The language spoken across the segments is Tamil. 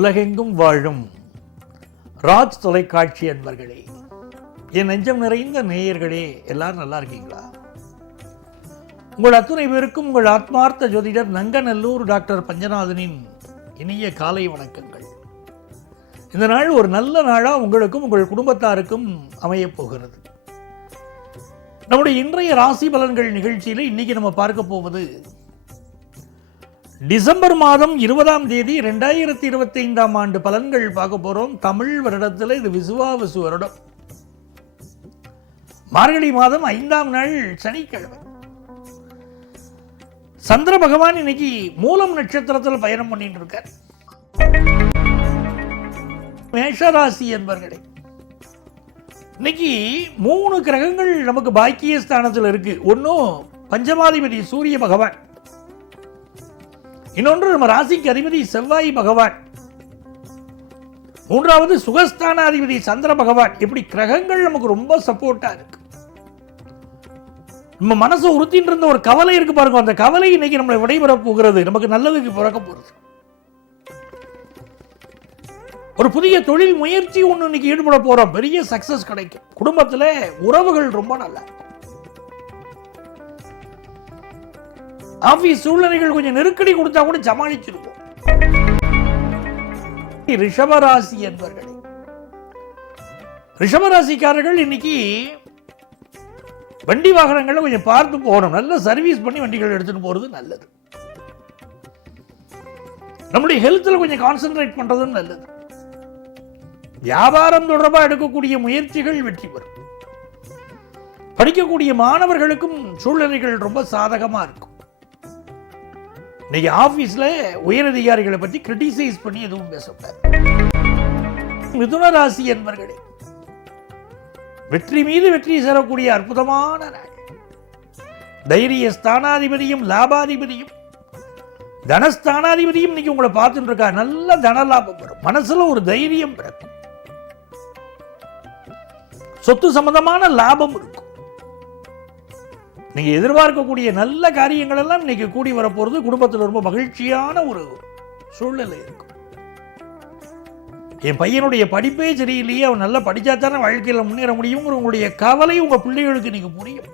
உலகெங்கும் வாழும் ராஜ் தொலைக்காட்சி அன்பர்களே, என் நெஞ்சம் நிறைந்த நேயர்களே, எல்லாரும் நல்லா இருக்கீங்களா? உங்கள் அத்துணை பேருக்கும் உங்கள் ஆத்மார்த்த ஜோதிடர் நங்கநல்லூர் டாக்டர் பஞ்சநாதனின் இனிய காலை வணக்கங்கள். இந்த நாள் ஒரு நல்ல நாளாக உங்களுக்கும் உங்கள் குடும்பத்தாருக்கும் அமையப் போகிறது. நம்முடைய இன்றைய ராசி பலன்கள் நிகழ்ச்சியில் இன்னைக்கு நம்ம பார்க்க போவது டிசம்பர் மாதம் 20ஆம் தேதி 2025ஆம் ஆண்டு பலன்கள் பார்க்க போறோம். தமிழ் வருடத்தில் இது விசுவாவசு வருடம், மார்கழி மாதம் 5ஆம் நாள் சனிக்கிழமை. சந்திர பகவான் இன்னைக்கு மூலம் நட்சத்திரத்தில் பயணம் பண்ணிட்டு இருக்கார். மேஷராசி என்பர்களே, இன்னைக்கு 3 கிரகங்கள் நமக்கு பாக்கிய ஸ்தானத்தில் இருக்கு. ஒன்னும் பஞ்சமாதிபதி சூரிய பகவான், இன்னொன்று நம்ம ராசிக்கு அதிபதி செவ்வாய் பகவான், மூன்றாவது சுகஸ்தானாதிபதி சந்திர பகவான். இப்படி கிரகங்கள் நமக்கு ரொம்ப சப்போர்ட்டா இருக்கு. நம்ம மனசு உறுத்திட்டு இருந்த ஒரு கவலை இருக்கு பாருங்க, அந்த கவலை இன்னைக்கு நம்மளை விடைபெற போகிறது, நமக்கு நல்லதுக்கு பிறக்க போகிறது. ஒரு புதிய தொழில் முயற்சி ஒன்று இன்னைக்கு ஈடுபட போறோம், பெரிய சக்சஸ் கிடைக்கும். குடும்பத்தில் உறவுகள் ரொம்ப நல்லா, ஆபீஸ் சூழ்நிலைகள் கொஞ்சம் நெருக்கடி கொடுத்தா கூட சமாளிச்சிருவோம். ரிஷபராசி என்பர்களே, ரிஷபராசிக்காரர்கள் இன்னைக்கு வண்டி வாகனங்களை கொஞ்சம் பார்த்து போகணும். நல்ல சர்வீஸ் பண்ணி வண்டிகள் எடுத்துட்டு போறது நல்லது. நம்முடைய ஹெல்த்தில் கொஞ்சம் கான்சென்ட்ரேட் பண்றதும் நல்லது. வியாபாரம் தொடர்பாக எடுக்கக்கூடிய முயற்சிகள் வெற்றி பெறும். படிக்கக்கூடிய மாணவர்களுக்கும் சூழ்நிலைகள் ரொம்ப சாதகமா இருக்கும். இன்னைக்கு ஆபீஸ்ல உயரதிகாரிகளை பற்றி கிரிட்டிசைஸ் பண்ணி எதுவும் பேசக்கூடாது. மிதுன ராசி என்பர்களே, வெற்றி மீது வெற்றி சேரக்கூடிய அற்புதமான நாள். தைரிய ஸ்தானாதிபதியும் லாபாதிபதியும் தனஸ்தானாதிபதியும் இன்னைக்கு உங்களை பார்த்துட்டு இருக்கா. நல்ல தன லாபம் வரும், மனசுல ஒரு தைரியம் பிறக்கும், சொத்து சம்பந்தமான லாபம் இருக்கும். நீங்க எதிர்பார்க்கக்கூடிய நல்ல காரியங்கள் எல்லாம் இன்னைக்கு கூடி வரப்போறது. குடும்பத்தில் ரொம்ப மகிழ்ச்சியான ஒரு சூழ்நிலை இருக்கும். என் பையனுடைய படிப்பே சரியில்லையே, அவன் நல்லா படிச்சாத்தானே வாழ்க்கையில் முன்னேற முடியும். உங்களுடைய கவலை உங்க பிள்ளைகளுக்கு நீங்க புரியும்.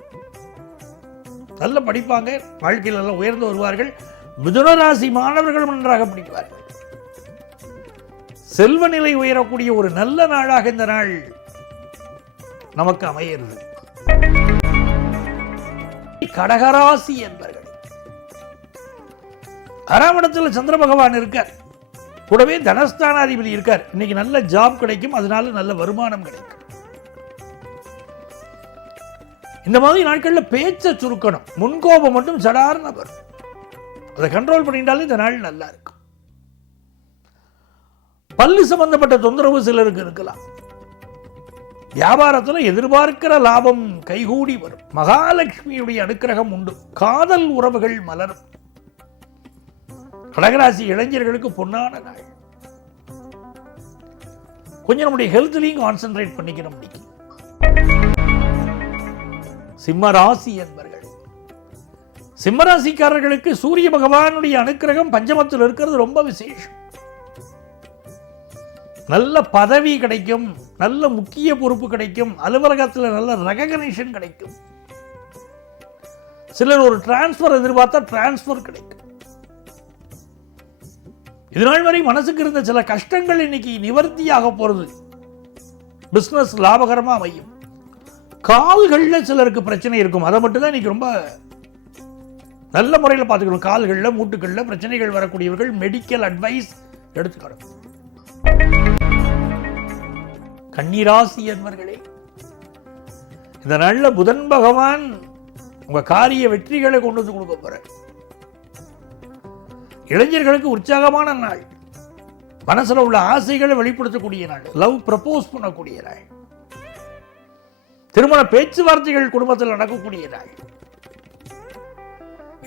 நல்ல படிப்பாங்க, வாழ்க்கையில் எல்லாம் உயர்ந்து வருவார்கள். மிதுனராசி மாணவர்கள் நன்றாக படிப்பார்கள். செல்வ நிலை உயரக்கூடிய ஒரு நல்ல நாளாக இந்த நாள் நமக்கு அமைகிறது. கடகராசி என்பர்கள், 6ஆம் இடத்துல சந்திர பகவான் இருக்கார், கூடவே தனஸ்தானாதிபதி இருக்கார். இன்னைக்கு நல்ல ஜாப் கிடைக்கும், அதனால நல்ல வருமானம் கிடைக்கும். இந்த மாதிரி நாட்களில் பேச்ச சுருக்கணும், முன்கோபம் மட்டும் சடார்னு வரும், அதை கண்ட்ரோல் பண்ணிட்டாலும் இந்த நாள் நல்லா இருக்கும். பல்லு சம்பந்தப்பட்ட தொந்தரவு சிலருக்கு இருக்கலாம். வியாபாரத்தில் எதிர்பார்க்கிற லாபம் கைகூடி வரும். மகாலட்சுமியுடைய அனுக்கிரகம் உண்டு. காதல் உறவுகள் மலரும். கடகராசி இளைஞர்களுக்கு பொன்னான நாள். கொஞ்சம் நம்முடைய ஹெல்த்லையும் கான்சென்ட்ரேட் பண்ணிக்கணும். சிம்மராசி என்பர்கள், சிம்மராசிக்காரர்களுக்கு சூரிய பகவானுடைய அனுக்கிரகம் பஞ்சமத்தில் இருக்கிறது ரொம்ப விசேஷம். நல்ல பதவி கிடைக்கும், நல்ல முக்கிய பொறுப்பு கிடைக்கும், அலுவலகத்தில் நல்ல ரெகக்னிஷன் கிடைக்கும். சிலர் ஒரு டிரான்ஸ்பர் எதிர்பார்த்தா டிரான்ஸ்பர் கிடைக்கும். இதனால் வரை மனசுக்கு இருந்த சில கஷ்டங்கள் இன்னைக்கு நிவர்த்தியாக போறது. பிசினஸ் லாபகரமா அமையும். கால்கள்ல சிலருக்கு பிரச்சனை இருக்கும், அதை மட்டும் தான் இன்னைக்கு ரொம்ப நல்ல முறையில் பார்த்துக்கணும். கால்கள்ல மூட்டுகள்ல பிரச்சனைகள் வரக்கூடியவர்கள் மெடிக்கல் அட்வைஸ் எடுத்துக்கணும். கன்னிராசி என்பர்களே, இந்த நாள்ல புதன் பகவான் உங்க காரிய வெற்றிகளை கொண்டு வந்து கொடுக்க போற. இளைஞர்களுக்கு உற்சாகமான நாள், மனசுல உள்ள ஆசைகளை வெளிப்படுத்தக்கூடிய நாள், லவ் ப்ரப்போஸ் பண்ணக்கூடிய நாள், திருமண பேச்சுவார்த்தைகள் குடும்பத்தில் நடக்கக்கூடிய நாள்.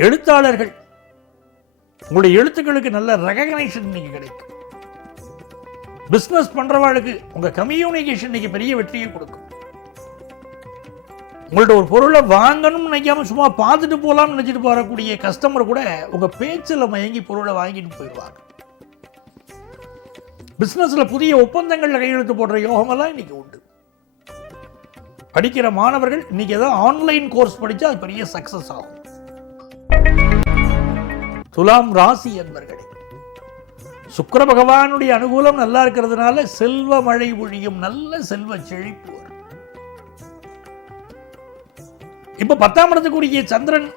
எழுத்தாளர்கள், உங்களுடைய எழுத்துக்களுக்கு நல்ல ரெகக்னைஷன் இன்னைக்கு கிடைக்கும். பிசினஸ் பண்றவாளுக்கு உங்க கம்யூனிகேஷன் இன்னைக்கு பெரிய வெற்றியை கொடுக்கும். உங்கள்ட்ட ஒரு பொருளை வாங்கணும்னு நினைக்காம சும்மா பார்த்துட்டு போகலாம்னு நினைச்சிட்டு போகக்கூடிய கஸ்டமர் கூட உங்க பேச்சில் மயங்கி பொருளை வாங்கிட்டு போயிடுவாங்க. பிஸ்னஸ்ல புதிய ஒப்பந்தங்கள்ல கையெழுத்து போடுற யோகமெல்லாம் இன்னைக்கு உண்டு. படிக்கிற மாணவர்கள் இன்னைக்கு ஏதாவது ஆன்லைன் கோர்ஸ் படிச்சா அது பெரிய சக்சஸ் ஆகும். துலாம் ராசி என்பர்களே, சுக்கிர பகவானுடைய அனுகூலம் நல்லா இருக்கிறதுனால செல்வ மழை பொழியும், நல்ல செல்வ செழிப்பு வரும். இப்ப 10ஆம் இடத்துக்குரிய சந்திரன்,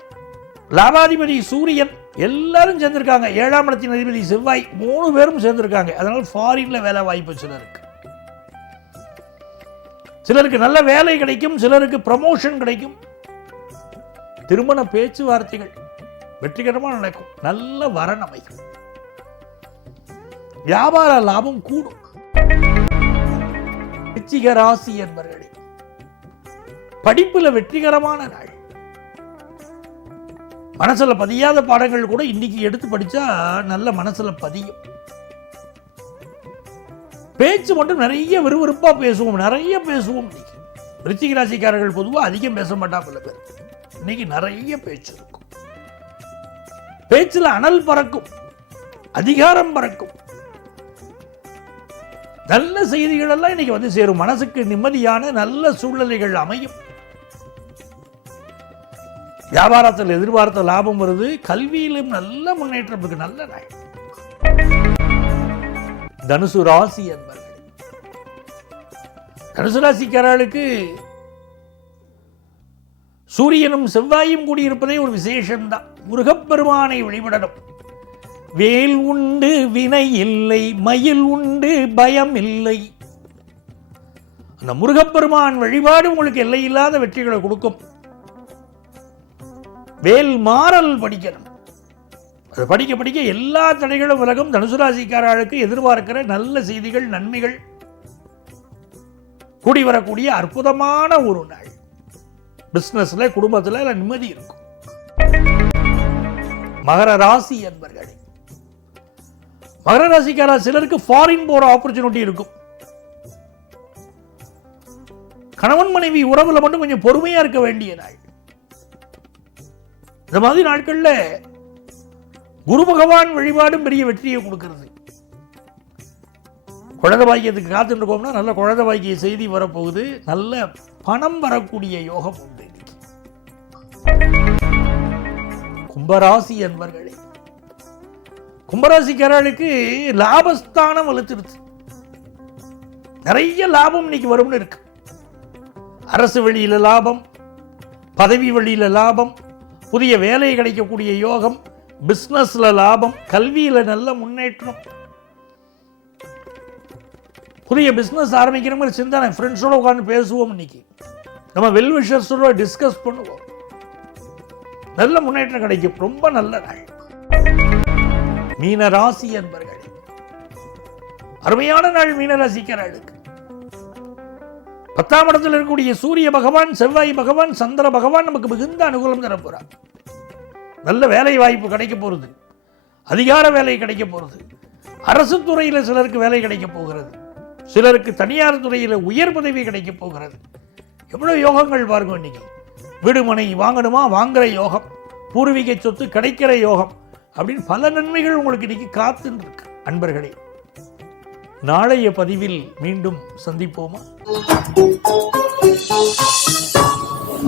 லாபாதிபதி சூரியன் எல்லாரும் சேர்ந்திருக்காங்க. 7ஆம் இடத்தின் அதிபதி செவ்வாய் 3 பேரும் சேர்ந்திருக்காங்க. அதனால ஃபாரின்ல வேலை வாய்ப்பு சிலருக்கு நல்ல வேலை கிடைக்கும், சிலருக்கு ப்ரமோஷன் கிடைக்கும். திருமண பேச்சுவார்த்தைகள் வெற்றிகரமாக நடக்கும், நல்ல வரன் அமைக்கும், வியாபார லாபம் கூடும். விருச்சிக ராசி என்பவர்களே, படிப்புல வெற்றிகரமான நாள். மனசுல பதியாத பாடங்கள் கூட இன்னைக்கு எடுத்து படிச்சா நல்ல மனசுல பதியும். பேச்சு மட்டும் நிறைய விறுவிறுப்பா பேசுவோம், நிறைய பேசுவோம். இன்னைக்கு விருச்சிக ராசிக்காரர்கள் பொதுவாக அதிகம் பேச மாட்டாங்க. பேர் இன்னைக்கு நிறைய பேச்சு இருக்கும். பேச்சுல அனல் பறக்கும், அதிகாரம் பறக்கும். நல்ல செய்திகள் எல்லாம் இன்னைக்கு வந்து சேரும். மனசுக்கு நிம்மதியான நல்ல சூழ்நிலைகள் அமையும். வியாபாரத்தில் எதிர்பார்த்த லாபம் வருது. கல்வியிலும் நல்ல முன்னேற்றம் இருக்கு, நல்ல நாள். தனுசு ராசி என்பவர்கள், தனுசு ராசிக்காரர்களுக்கு சூரியனும் செவ்வாயும் கூடியிருப்பதே ஒரு விசேஷம்தான். முருகப்பெருமானை வழிபடணும். வேல் உண்டு வினை இல்லை, மயில் உண்டு பயம் இல்லை. அந்த முருகப்பெருமான் வழிபாடு உங்களுக்கு எல்லையில்லாத வெற்றிகளை கொடுக்கும். வேல் மாறல் படிக்கணும். அது படிக்க படிக்க எல்லா தடைகளும் விலகும். தனுசு ராசிக்காரர்களுக்கு எதிர்பார்க்கிற நல்ல செய்திகள், நன்மைகள் கூடி வரக்கூடிய அற்புதமான ஒரு நாள். பிசினஸ்ல, குடும்பத்தில் நிம்மதி இருக்கும். மகர ராசி என்பர்களே, மகர ராசிக்கார சிலருக்கு ஃபாரின் போற ஆப்பர்ச்சுனிட்டி இருக்கும். கணவன் மனைவி உறவுல மட்டும் கொஞ்சம் பொறுமையா இருக்க வேண்டிய நாள். இந்த மாதிரி நாட்கள்ல குரு பகவான் வழிபாடும் பெரிய வெற்றியை கொடுக்கிறது. குழந்தை பாக்கியத்துக்கு காத்துட்டு இருக்கோம்னா நல்ல குழந்தை பாக்கிய செய்தி வரப்போகுது. நல்ல பணம் வரக்கூடிய யோகம் உண்டு. கும்பராசி என்பர்களே, கும்பராசிக்காரர்களுக்கு லாபஸ்தானம் வலுத்திருச்சு. நிறைய லாபம் இன்னைக்கு வரும்னு இருக்கு. அரசு வழியில லாபம், பதவி வழியில லாபம், புதிய வேலை கிடைக்கக்கூடிய யோகம், பிசினஸ்ல லாபம், கல்வியில நல்ல முன்னேற்றம், புதிய பிசினஸ் ஆரம்பிக்கிற சிந்தனை. ஃப்ரெண்ட்ஸோட உட்காந்து பேசுவோம். இன்னைக்கு நம்ம வெல்விஷர்ஸோட டிஸ்கஸ் பண்ணுவோம். நல்ல முன்னேற்றம் கிடைக்கும். ரொம்ப நல்ல நாள். மீன ராசி என்பர்களே, அருமையான நாள் மீனராசிக்காரர்களுக்கு. 10ஆம் இடத்தில் இருக்கக்கூடிய சூரிய பகவான், செவ்வாய் பகவான், சந்திர பகவான் நமக்கு மிகுந்த அனுகூலம் தர போறார். நல்ல வேலை வாய்ப்பு கிடைக்க போறது, அதிகார வேலை கிடைக்க போறது, அரசு துறையில் சிலருக்கு வேலை கிடைக்க போகிறது, சிலருக்கு தனியார் துறையில் உயர் பதவி கிடைக்க போகிறது. எவ்வளவு யோகங்கள் பாருங்க. இன்னைக்கு வீடு மனை வாங்கணுமா, வாங்குற யோகம், பூர்வீக சொத்து கிடைக்கிற யோகம், அப்படின்னு பல நன்மைகள் உங்களுக்கு இன்னைக்கு காத்துன்னு இருக்கு. அன்பர்களே, நாளைய பதிவில் மீண்டும் சந்திப்போமா?